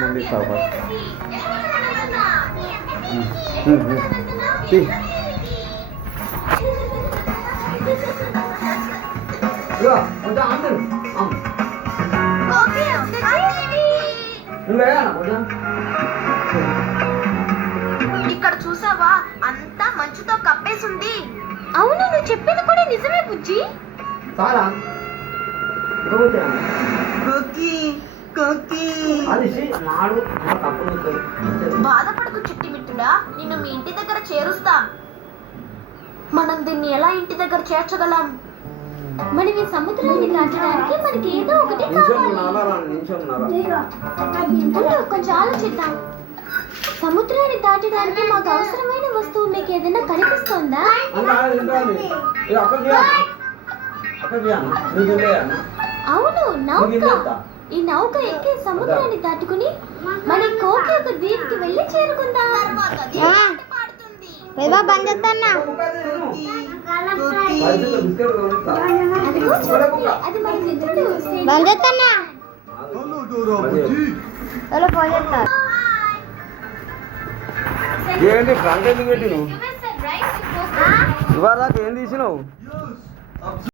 మంది ఇస్తావు ఇక్కడ చూసావా అంతా మంచుతో కప్పేసింది. అవును, నువ్వు చెప్పేది కూడా నిజమే బుజ్జి. బాధపడకు చిట్టి మిత్రుడా, నిన్ను మీ ఇంటి దగ్గర చేరుస్తా. మనం దీన్ని ఎలా ఇంటి దగ్గర చేర్చగలం? మనం ఈ సముద్రాన్ని దాటడానికి మనకి ఏదో ఒకటి కొంచెం ఆలోచిద్దాం. సముద్రాన్ని దాటడానికి మాకు అవసరమైన వస్తువు మీకు ఏదైనా కనిపిస్తుందా? అవును, నౌక. ఈ నౌక ఎక్కి సముద్రాన్ని దాటుకుని మన కోకి ఒక దీనికి వెళ్ళి చేరుకుందాం. ఏంటి ఫ్రంట్ ఎందుకు పెట్టి నువ్వు ఇవాళ ఏం తీసినావు?